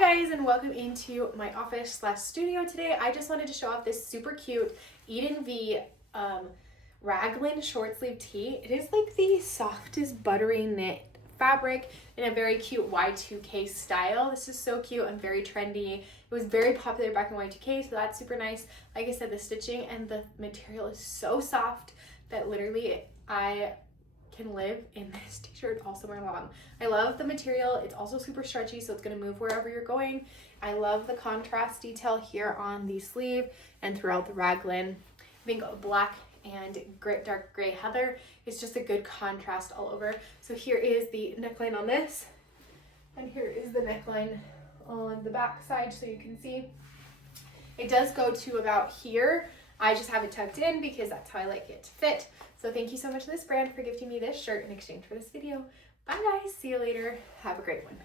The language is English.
guys, and welcome into my office slash studio today. I just wanted to show off this super cute Eden V raglan short sleeve tee. It is like the softest buttery knit fabric in a very cute Y2K style. This is so cute and very trendy. It was very popular back in Y2K, so that's super nice. Like I said, the stitching and the material is so soft that literally I can live in this t-shirt all summer long. I love the material. It's also super stretchy, so it's going to move wherever you're going. I love the contrast detail here on the sleeve and throughout the raglan. I think black and dark gray heather is just a good contrast all over. So here is the neckline on this, and here is the neckline on the back side, so you can see it does go to about here. I just have it tucked in because that's how I like it to fit. So thank you so much to this brand for gifting me this shirt in exchange for this video. Bye guys, see you later. Have a great one.